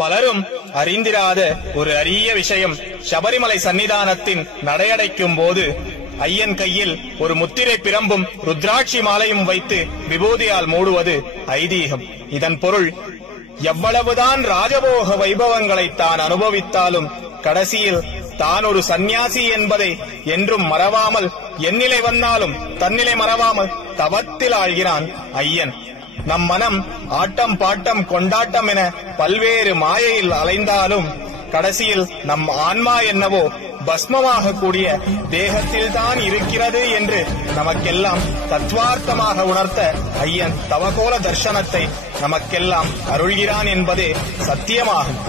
பலரும் அறிந்திராத ஒரு அரிய விஷயம், சபரிமலை சன்னிதானத்தின் நடையடைக்கும் போது ஐயன் கையில் ஒரு முத்திரை பிரம்பும் ருத்ராட்சி மாலையும் வைத்து விபூதியால் மூடுவது ஐதீகம். இதன் பொருள், எவ்வளவுதான் ராஜபோக வைபவங்களை தான் அனுபவித்தாலும் கடைசியில் தான் ஒரு சந்நியாசி என்பதை என்றும் மறவாமல், எந்நிலை வந்தாலும் தன்னிலை மறவாமல் தவத்தில் ஆழ்கிறான் ஐயன். நம் மனம் ஆட்டம் பாட்டம் கொண்டாட்டம் என பல்வேறு மாயையில் அலைந்தாலும் கடைசியில் நம் ஆன்மா என்னவோ பஸ்மமாக கூடிய தேகத்தில்தான் இருக்கிறது என்று நமக்கெல்லாம் தத்துவார்த்தமாக உணர்த்த ஐயன் தவகோல தர்சனத்தை நமக்கெல்லாம் அருள்கிறான் என்பதே சத்தியமாகும்.